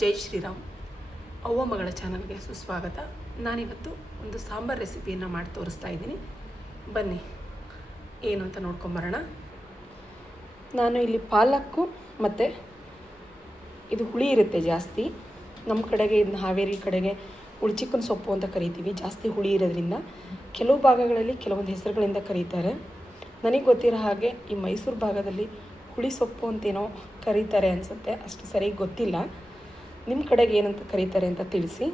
ಜೈ ಶ್ರೀರಾಮ್. ಅವ್ವ ಮಗಳ ಚಾನಲ್ಗೆ ಸುಸ್ವಾಗತ. ನಾನಿವತ್ತು ಒಂದು ಸಾಂಬಾರು ರೆಸಿಪಿಯನ್ನು ಮಾಡಿ ತೋರಿಸ್ತಾ ಇದ್ದೀನಿ. ಬನ್ನಿ ಏನು ಅಂತ ನೋಡ್ಕೊಂಬರೋಣ. ನಾನು ಇಲ್ಲಿ ಪಾಲಕ್ಕು ಮತ್ತು ಇದು ಹುಳಿ ಇರುತ್ತೆ ಜಾಸ್ತಿ. ನಮ್ಮ ಕಡೆಗೆ ಇದನ್ನ ಹಾವೇರಿ ಕಡೆಗೆ ಹುಳಿಚಿಕ್ಕನ ಸೊಪ್ಪು ಅಂತ ಕರಿತೀವಿ. ಜಾಸ್ತಿ ಹುಳಿ ಇರೋದ್ರಿಂದ ಕೆಲವು ಭಾಗಗಳಲ್ಲಿ ಕೆಲವೊಂದು ಹೆಸರುಗಳಿಂದ ಕರೀತಾರೆ. ನನಗೆ ಗೊತ್ತಿರೋ ಹಾಗೆ ಈ ಮೈಸೂರು ಭಾಗದಲ್ಲಿ ಹುಳಿ ಸೊಪ್ಪು ಅಂತೇನೋ ಕರೀತಾರೆ ಅನಿಸುತ್ತೆ. ಅಷ್ಟು ಸರಿಯಾಗಿ ಗೊತ್ತಿಲ್ಲ. ನಿಮ್ಮ ಕಡೆಗೆ ಏನಂತ ಕರೀತಾರೆ ಅಂತ ತಿಳಿಸಿ.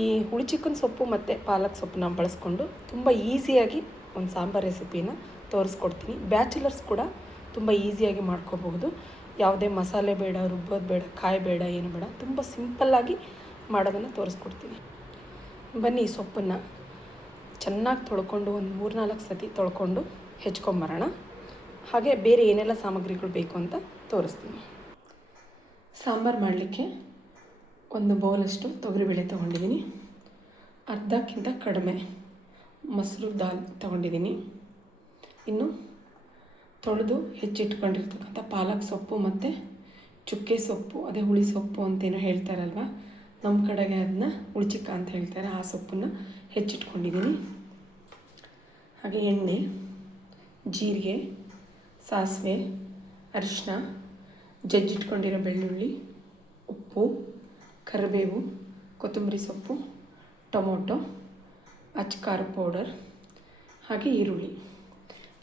ಈ ಹುಳಿಚಿಕ್ಕನ ಸೊಪ್ಪು ಮತ್ತು ಪಾಲಕ್ ಸೊಪ್ಪನ್ನ ಬಳಸ್ಕೊಂಡು ತುಂಬ ಈಸಿಯಾಗಿ ಒಂದು ಸಾಂಬಾರು ರೆಸಿಪಿನ ತೋರಿಸ್ಕೊಡ್ತೀನಿ. ಬ್ಯಾಚುಲರ್ಸ್ ಕೂಡ ತುಂಬ ಈಸಿಯಾಗಿ ಮಾಡ್ಕೋಬಹುದು. ಯಾವುದೇ ಮಸಾಲೆ ಬೇಡ, ರುಬ್ಬೋದು ಬೇಡ, ಕಾಯಿ ಬೇಡ, ಏನು ಬೇಡ, ತುಂಬ ಸಿಂಪಲ್ಲಾಗಿ ಮಾಡೋದನ್ನು ತೋರಿಸ್ಕೊಡ್ತೀನಿ. ಬನ್ನಿ ಈ ಸೊಪ್ಪನ್ನು ಚೆನ್ನಾಗಿ ತೊಳ್ಕೊಂಡು ಒಂದು 3-4 ಸತಿ ತೊಳ್ಕೊಂಡು ಹೆಚ್ಕೊಂಬರೋಣ. ಹಾಗೆ ಬೇರೆ ಏನೆಲ್ಲ ಸಾಮಗ್ರಿಗಳು ಬೇಕು ಅಂತ ತೋರಿಸ್ತೀನಿ. ಸಾಂಬಾರು ಮಾಡಲಿಕ್ಕೆ ಒಂದು ಬೌಲಷ್ಟು ತೊಗರಿಬೇಳೆ ತೊಗೊಂಡಿದ್ದೀನಿ. ಅರ್ಧಕ್ಕಿಂತ ಕಡಿಮೆ ಮೊಸರು ದಾಲ್ ತೊಗೊಂಡಿದ್ದೀನಿ. ಇನ್ನು ತೊಳೆದು ಹೆಚ್ಚಿಟ್ಕೊಂಡಿರ್ತಕ್ಕಂಥ ಪಾಲಕ್ ಸೊಪ್ಪು ಮತ್ತು ಚುಕ್ಕೆ ಸೊಪ್ಪು, ಅದೇ ಹುಳಿ ಸೊಪ್ಪು ಅಂತೇನೋ ಹೇಳ್ತಾರಲ್ವ, ನಮ್ಮ ಕಡೆಗೆ ಅದನ್ನ ಹುಳಿಚಿಕ್ಕ ಅಂತ ಹೇಳ್ತಾರೆ. ಆ ಸೊಪ್ಪನ್ನು ಹೆಚ್ಚಿಟ್ಕೊಂಡಿದ್ದೀನಿ. ಹಾಗೆ ಎಣ್ಣೆ, ಜೀರಿಗೆ, ಸಾಸಿವೆ, ಅರಿಶಿನ, ಜಜ್ಜಿಟ್ಕೊಂಡಿರೋ ಬೆಳ್ಳುಳ್ಳಿ, ಉಪ್ಪು, ಕರಿಬೇವು, ಕೊತ್ತಂಬರಿ ಸೊಪ್ಪು, ಟೊಮೊಟೊ, ಅಚ್ಕಾರ ಪೌಡರ್, ಹಾಗೆ ಈರುಳ್ಳಿ.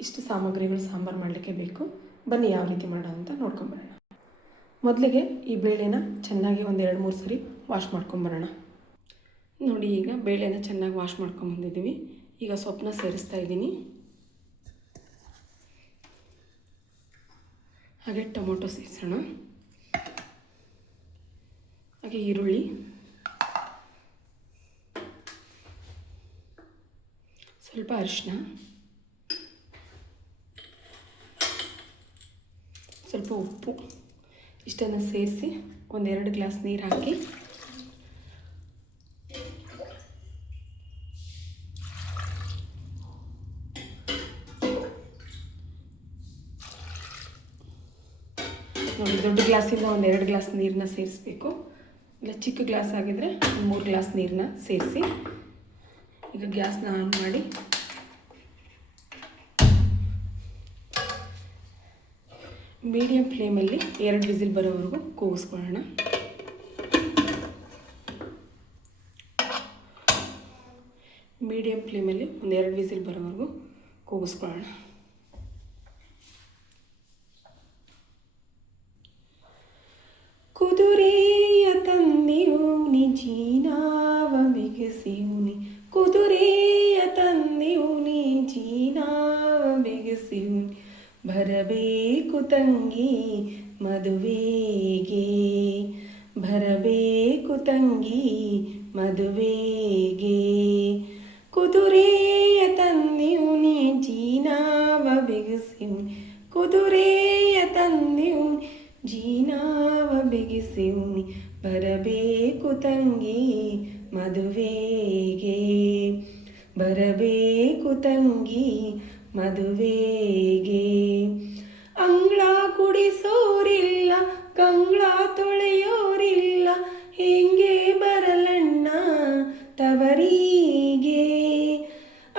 ಇಷ್ಟು ಸಾಮಗ್ರಿಗಳು ಸಾಂಬಾರು ಮಾಡಲಿಕ್ಕೆ ಬೇಕು. ಬನ್ನಿ ಯಾವ ರೀತಿ ಮಾಡೋ ಅಂತ ನೋಡ್ಕೊಂಬರೋಣ. ಮೊದಲಿಗೆ ಈ ಬೇಳೆನ ಚೆನ್ನಾಗಿ ಒಂದು 2-3 ಸರಿ ವಾಶ್ ಮಾಡ್ಕೊಂಬರೋಣ. ನೋಡಿ, ಈಗ ಬೇಳೆನ ಚೆನ್ನಾಗಿ ವಾಶ್ ಮಾಡ್ಕೊಂಬಂದಿದ್ದೀವಿ. ಈಗ ಸೊಪ್ಪನ್ನ ಸೇರಿಸ್ತಾ ಇದ್ದೀನಿ. ಹಾಗೆ ಟೊಮೊಟೊ ಸೇರಿಸೋಣ. ಹಾಗೆ ಈರುಳ್ಳಿ, ಸ್ವಲ್ಪ ಅರಿಶಿನ, ಸ್ವಲ್ಪ ಉಪ್ಪು, ಇಷ್ಟನ್ನು ಸೇರಿಸಿ 1-2 ಗ್ಲಾಸ್ ನೀರು ಹಾಕಿ ನೋಡಿ, ದೊಡ್ಡ ಗ್ಲಾಸಿಂದ 1-2 ಗ್ಲಾಸ್ ನೀರನ್ನ ಸೇರಿಸ್ಬೇಕು. ಇಲ್ಲ ಚಿಕ್ಕ ಗ್ಲಾಸ್ ಆಗಿದ್ದರೆ 3 ಗ್ಲಾಸ್ ನೀರನ್ನ ಸೇರಿಸಿ. ಈಗ ಗ್ಯಾಸ್ನ ಆನ್ ಮಾಡಿ ಮೀಡಿಯಮ್ ಫ್ಲೇಮಲ್ಲಿ 2 ವಿಸಿಲ್ ಬರೋವರೆಗೂ ಕೂಗಿಸ್ಕೊಳ್ಳೋಣ. ಮೀಡಿಯಮ್ ಫ್ಲೇಮಲ್ಲಿ 1-2 ವಿಸಿಲ್ ಬರೋವರೆಗೂ ಕೂಗಿಸ್ಕೊಳ್ಳೋಣ. ಕುದುರೆಯ ತಂದೆಯೂನಿ ಜೀನಾವ ಬಿಗಿಸಿಯೂನಿ, ಕುದುರೆಯ ತಂದೆಯೂನಿ ಜೀನಾವ ಬಿಗಿಸಿಯೂನಿ, ಬರಬೇಕು ತಂಗಿ ಮದುವೆಗೆ, ಬರಬೇಕು ತಂಗಿ ಮದುವೆಗೆ. ಕುದುರೆಯ ತಂದೆಯೂನಿ ಜೀನಾವ ಬಿಗಿಸಿಯೂನಿ, ಕುದುರೆಯ ತಂದೆಯೂನಿ ಜೀನಾವ ಬಿಗಿಸಿಯೂನಿ, ಬರಬೇಕು ತಂಗಿ ಮದುವೆಗೆ, ಬರಬೇಕು ತಂಗಿ ಮದುವೆಗೆ. ಅಂಗಳ ಕುಡಿಸೋರಿಲ್ಲ, ಕಂಗಳ ತೊಳೆಯೋರಿಲ್ಲ, ಹೆಂಗೆ ಬರಲಣ್ಣ ತವರಿಗೆ.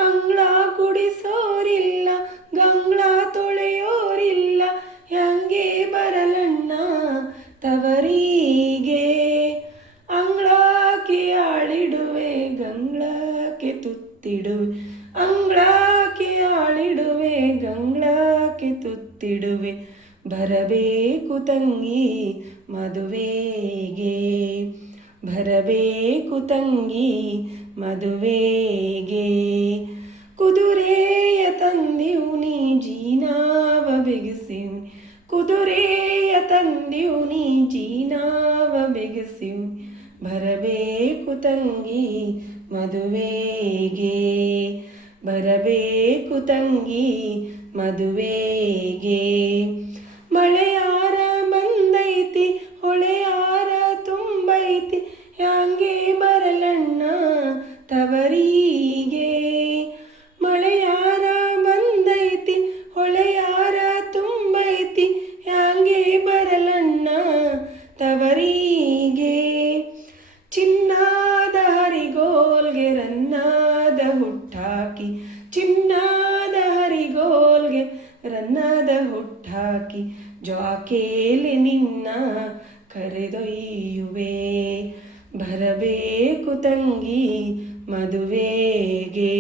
ಅಂಗಳ ಕುಡಿಸೋರಿಲ್ಲ, ಗಂಗಳ ತೊಳೆಯೋರಿಲ್ಲ, ಹೆಂಗೆ ಬರಲಣ್ಣ ತವರಿಗೆ. ಅಂಗಳಕ್ಕೆ ಆಳಿಡುವೆ, ಗಂಗಳಕ್ಕೆ ತುತ್ತಿಡುವೆ, ಅಂಗಳಕ್ಕೆ ಆಳಿಡುವೆ, ಗಂಗಳಕ್ಕೆ ತುತ್ತಿಡುವೆ, ಬರಬೇಕು ತಂಗಿ ಮದುವೆಗೆ, ಬರಬೇಕು ತಂಗಿ ಮದುವೆಗೆ. ಕುದುರೆಯ ತಂದೆಯೂನಿ ಜೀನಾವ ಬಿಗಿಸಿಯೂನಿ, ಕುದುರೆಯ ತಂದೆಯೂನಿ ಜೀನಾವ ಬಿಗಿಸಿಯೂನಿ, ಬರಬೇಕು ತಂಗಿ ಮದುವೆಗೆ, ಬರಬೇಕು ತಂಗಿ ಮದುವೆಗೆ. ಮಳೆಯಾರ ಬಂದೈತಿ, ಹೊಳೆಯಾರ ತುಂಬೈತಿ, ಹ್ಯಾಂಗೆ ಬರಲಣ್ಣ ತವರಿಗೆ. ಮಳೆಯಾರ ಬಂದೈತಿ, ಹೊಳೆಯಾರ ತುಂಬೈತಿ, ಹ್ಯಾಂಗೆ ಬರಲಣ್ಣ ತವರಿಗೆ. ಕರೆದೊಯ್ಯುವೆ. ಬರಬೇಕು ತಂಗಿ ಮದುವೆಗೆ,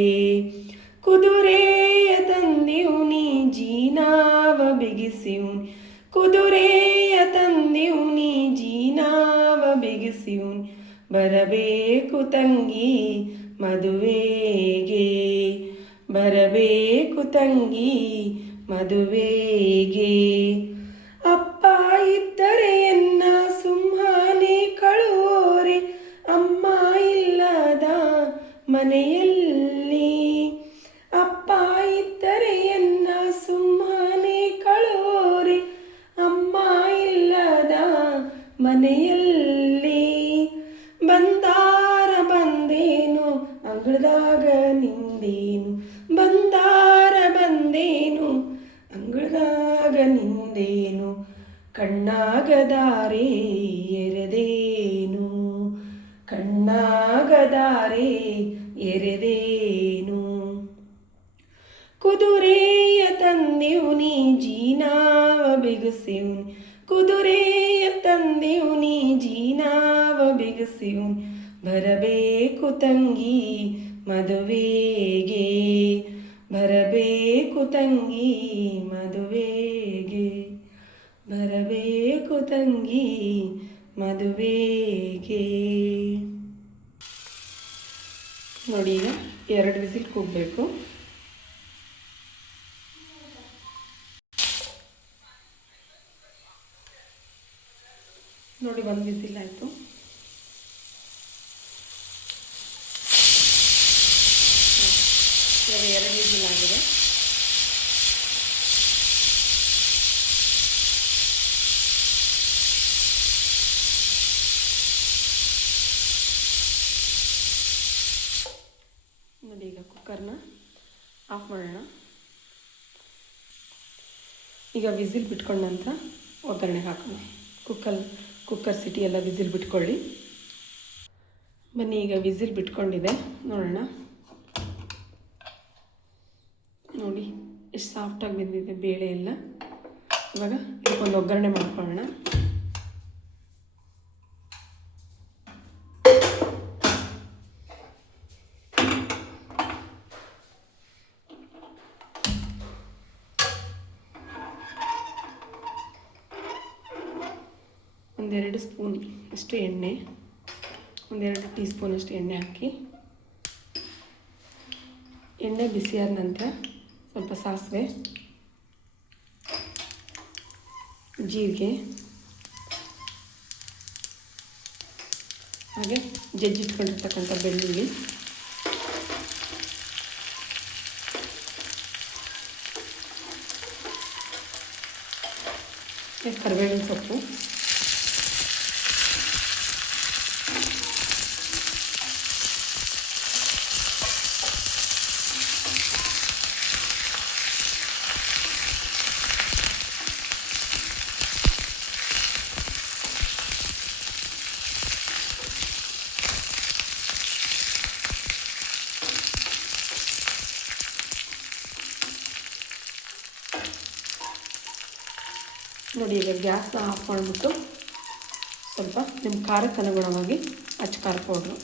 ಕುದುರೆಯ ತಂದೆಯು ನೀ ಜೀನಾವ ಬಿಗಿಸಿವು, ಕುದುರೆಯ ತಂದೆಯು ನೀ ಜೀನಾವ ಬಿಗಿಸಿವು. ಬರಬೇಕು ತಂಗಿ ಮದುವೆಗೆ, ಬರಬೇಕು ತಂಗಿ ಮದುವೆಗೆ. ಅಪ್ಪ ಇದ್ದರೆ ಎನ್ನ ಸುಮ್ಮನೆ ಕಳುವೋರೆ, ಅಮ್ಮ ಇಲ್ಲದ ಮನೆಯಲ್ಲಿ. ಅಪ್ಪ ಇದ್ದರೆ ಎನ್ನ ಸುಮ್ಮನೆ ಕಳುವೋರೆ, ಅಮ್ಮ ಇಲ್ಲದ ಮನೆಯಲ್ಲಿ. ಬಂದಾರ ಬಂದೇನು ಅಂಗಳದಾಗ ನಿಂದೇನು, ಬಂದಾರ ಬಂದೇನು ಅಂಗಳದಾಗ ನಿಂದೇನು. ಕಣ್ಣಾಗದಾರೆ ಎರೆದೇನು, ಕಣ್ಣಾಗದಾರೆ ಎರೆದೇನು. ಕುದುರೆಯ ತಂದೆಯು ನೀ ಜೀನಾವ ಬಿಗಿಸಿವು, ಕುದುರೆಯ ತಂದೆಯು ನೀ ಜೀನಾವ ಬಿಗಿಸಿವು. ಬರಬೇಕು ತಂಗಿ ಮದುವೆಗೆ, ಬರಬೇಕು ತಂಗಿ ಮದುವೆಗೆ, ಬರಬೇಕು ತಂಗಿ ಮದುವೆಗೆ. ನೋಡಿ, ಈಗ 2 ವಿಸಿಲ್ ಕೂಗಬೇಕು. ನೋಡಿ, 1 ವಿಸಿಲ್ ಆಯಿತು. ಇವಾಗ 2 ವಿಸಿಲ್ ಆಗಿದೆ. ನೋಡಿ, ಈಗ ಕುಕ್ಕರ್ನ ಆಫ್ ಮಾಡೋಣ. ಈಗ ವಿಸಿಲ್ ಬಿಟ್ಕೊಂಡ ನಂತರ ಒಗ್ಗರಣೆಗೆ ಹಾಕೋಣ. ಕುಕ್ಕರ್ ಸಿಟಿ ಎಲ್ಲ ವಿಸಿಲ್ ಬಿಟ್ಕೊಳ್ಳಿ. ಬನ್ನಿ, ಈಗ ವಿಸಿಲ್ ಬಿಟ್ಕೊಂಡಿದೆ, ನೋಡೋಣ. ನೋಡಿ ಎಷ್ಟು ಸಾಫ್ಟಾಗಿ ಬೆಂದಿದೆ ಬೇಳೆ ಎಲ್ಲ. ಇವಾಗ ಇದಕ್ಕೊಂದು ಒಗ್ಗರಣೆ ಮಾಡ್ಕೊಳ್ಳೋಣ. ಒಂದೆರಡು ಸ್ಪೂನ್ ಅಷ್ಟು ಎಣ್ಣೆ, 1-2 ಟೀ ಸ್ಪೂನ್ ಅಷ್ಟು ಎಣ್ಣೆ ಹಾಕಿ, ಎಣ್ಣೆ ಬಿಸಿಯಾದ ನಂತರ ಸ್ವಲ್ಪ ಸಾಸಿವೆ, ಜೀರಿಗೆ, ಹಾಗೆ ಜಜ್ಜಿಟ್ಕೊಂಡಿರ್ತಕ್ಕಂಥ ಬೆಳ್ಳುಳ್ಳಿ, ಕರಿಬೇವಿನ ಸೊಪ್ಪು, ನೋಡಿ. ಈಗ ಗ್ಯಾಸ್ನ ಆಫ್ ಮಾಡಿಬಿಟ್ಟು ಸ್ವಲ್ಪ ನಿಮ್ಮ ಖಾರಕ್ಕೆ ಅನುಗುಣವಾಗಿ ಅಚ್ಚ ಖಾರ ಪೌಡ್ರು,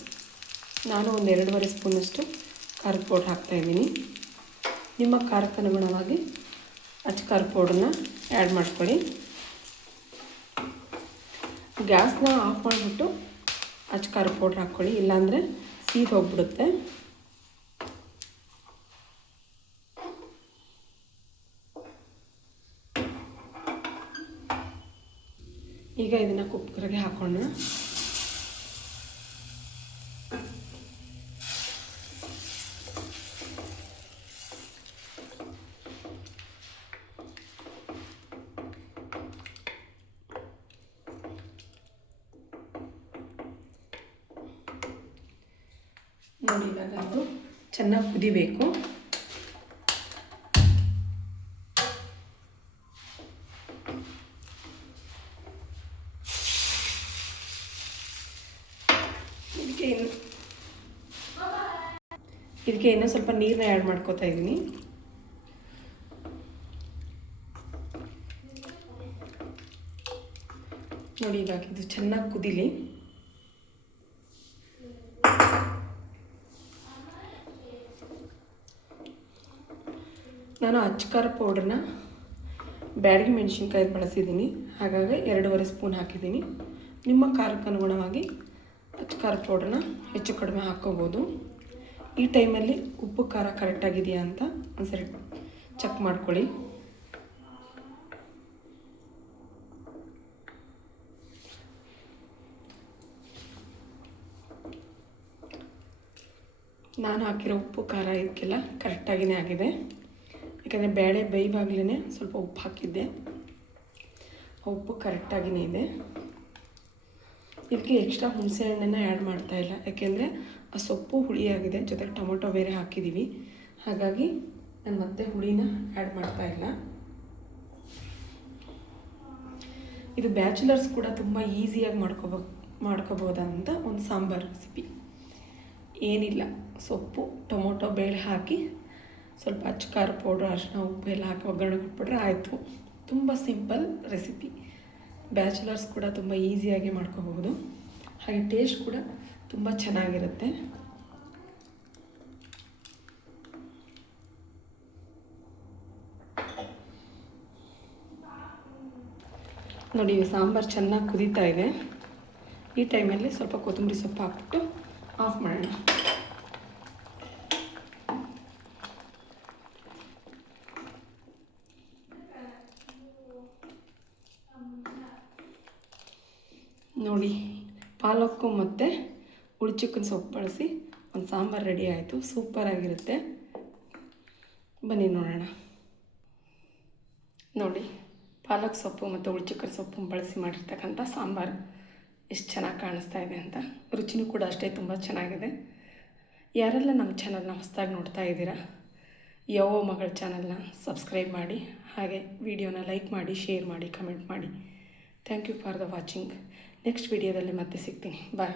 ನಾನು 1-2.5 ಸ್ಪೂನಷ್ಟು ಖಾರದ ಪೌಡ್ರ್ ಹಾಕ್ತಾಯಿದ್ದೀನಿ. ನಿಮ್ಮ ಖಾರಕ್ಕೆ ಅನುಗುಣವಾಗಿ ಅಚ್ಚ ಖಾರ ಪೌಡ್ರನ್ನ ಆ್ಯಡ್ ಮಾಡ್ಕೊಳ್ಳಿ. ಗ್ಯಾಸ್ನ ಆಫ್ ಮಾಡಿಬಿಟ್ಟು ಅಚ್ಚ ಖಾರ ಪೌಡ್ರ್ ಹಾಕ್ಕೊಳ್ಳಿ, ಇಲ್ಲಾಂದರೆ ಸೀದು ಹೋಗ್ಬಿಡುತ್ತೆ. ಈಗ ಇದನ್ನು ಕುಕ್ಕರ್ಗೆ ಹಾಕೋಣ. ನೋಡಿ, ಇವಾಗ ಅದು ಚೆನ್ನಾಗಿ ಕುದಿಬೇಕು. ಇದಕ್ಕೆ ಇನ್ನೂ ಸ್ವಲ್ಪ ನೀರನ್ನ ಆ್ಯಡ್ ಮಾಡ್ಕೋತಾ ಇದ್ದೀನಿ. ನೋಡಿ ಇವಾಗ ಇದು ಚೆನ್ನಾಗಿ ಕುದೀಲಿ. ನಾನು ಅಚ್ಚಕಾರ ಪೌಡ್ರನ್ನ ಬ್ಯಾಡಗಿ ಮೆಣಸಿನ್ಕಾಯಿ ಬಳಸಿದ್ದೀನಿ, ಹಾಗಾಗಿ 2.5 ಸ್ಪೂನ್ ಹಾಕಿದ್ದೀನಿ. ನಿಮ್ಮ ಖಾರಕ್ಕೆ ಅನುಗುಣವಾಗಿ ಅಚ್ಚಕಾರ ಪೌಡ್ರನ್ನ ಹೆಚ್ಚು ಕಡಿಮೆ ಹಾಕ್ಕೋಬೋದು. ಈ ಟೈಮಲ್ಲಿ ಉಪ್ಪು ಖಾರ ಕರೆಕ್ಟಾಗಿದೆಯಾ ಅಂತ ಒಂದ್ಸರಿ ಚೆಕ್ ಮಾಡ್ಕೊಳ್ಳಿ. ನಾನು ಹಾಕಿರೋ ಉಪ್ಪು ಖಾರ ಇದಕ್ಕೆಲ್ಲ ಕರೆಕ್ಟಾಗಿಯೇ ಆಗಿದೆ. ಯಾಕಂದರೆ ಬೇಳೆ ಬೇಯುವಾಗಲೇ ಸ್ವಲ್ಪ ಉಪ್ಪು ಹಾಕಿದ್ದೆ, ಆ ಉಪ್ಪು ಕರೆಕ್ಟಾಗಿಯೇ ಇದೆ. ಇದಕ್ಕೆ ಎಕ್ಸ್ಟ್ರಾ ಹುಣಸೆ ಹಣ್ಣನ್ನು ಆ್ಯಡ್ ಮಾಡ್ತಾಯಿಲ್ಲ, ಯಾಕೆಂದರೆ ಆ ಸೊಪ್ಪು ಹುಳಿಯಾಗಿದೆ, ಜೊತೆಗೆ ಟೊಮೊಟೊ ಬೇರೆ ಹಾಕಿದ್ದೀವಿ, ಹಾಗಾಗಿ ನಾನು ಮತ್ತೆ ಹುಳಿನ ಆ್ಯಡ್ ಮಾಡ್ತಾಯಿಲ್ಲ. ಇದು ಬ್ಯಾಚುಲರ್ಸ್ ಕೂಡ ತುಂಬ ಈಸಿಯಾಗಿ ಮಾಡ್ಕೋಬೋದಂತ ಒಂದು ಸಾಂಬಾರು ರೆಸಿಪಿ. ಏನಿಲ್ಲ, ಸೊಪ್ಪು ಟೊಮೊಟೊ ಬೇಳೆ ಹಾಕಿ ಸ್ವಲ್ಪ ಅಚ್ಚಕಾರ ಪೌಡ್ರ್ ಅರಿಶಿನ ಉಪ್ಪು ಎಲ್ಲ ಹಾಕಿ ಒಗ್ಗರಣೆ ಕೊಟ್ಬಿಟ್ರೆ ಆಯಿತು. ತುಂಬ ಸಿಂಪಲ್ ರೆಸಿಪಿ, ಬ್ಯಾಚುಲರ್ಸ್ ಕೂಡ ತುಂಬ ಈಸಿಯಾಗಿ ಮಾಡ್ಕೋಬಹುದು, ಹಾಗೆ ಟೇಸ್ಟ್ ಕೂಡ ತುಂಬ ಚೆನ್ನಾಗಿರುತ್ತೆ. ನೋಡಿ ಸಾಂಬಾರು ಚೆನ್ನಾಗಿ ಕುದೀತಾ ಇದೆ. ಈ ಟೈಮಲ್ಲಿ ಸ್ವಲ್ಪ ಕೊತ್ತಂಬರಿ ಸೊಪ್ಪು ಹಾಕ್ಬಿಟ್ಟು ಆಫ್ ಮಾಡೋಣ. ನೋಡಿ ಪಾಲಕ್ಕು ಮತ್ತು ಹುಳಿಚಿಕ್ಕನ ಸೊಪ್ಪು ಬಳಸಿ ಒಂದು ಸಾಂಬಾರು ರೆಡಿ ಆಯಿತು. ಸೂಪರಾಗಿರುತ್ತೆ, ಬನ್ನಿ ನೋಡೋಣ. ನೋಡಿ ಪಾಲಕ್ ಸೊಪ್ಪು ಮತ್ತು ಹುಳಿಚಿಕ್ಕನ ಸೊಪ್ಪು ಬಳಸಿ ಮಾಡಿರ್ತಕ್ಕಂಥ ಸಾಂಬಾರು ಎಷ್ಟು ಚೆನ್ನಾಗಿ ಕಾಣಿಸ್ತಾ ಇದೆ ಅಂತ. ರುಚಿನೂ ಕೂಡ ಅಷ್ಟೇ ತುಂಬ ಚೆನ್ನಾಗಿದೆ. ಯಾರೆಲ್ಲ ನಮ್ಮ ಚಾನಲ್ನ ಹೊಸದಾಗಿ ನೋಡ್ತಾ ಇದ್ದೀರಾ, ಯವ್ವ ಮಗಳ ಚಾನಲ್ನ ಸಬ್ಸ್ಕ್ರೈಬ್ ಮಾಡಿ, ಹಾಗೆ ವಿಡಿಯೋನ ಲೈಕ್ ಮಾಡಿ, ಶೇರ್ ಮಾಡಿ, ಕಮೆಂಟ್ ಮಾಡಿ. Thank you for the watching. Next ವಿಡಿಯೋದಲ್ಲಿ ಮತ್ತೆ ಸಿಗ್ತೀನಿ. ಬಾಯ್.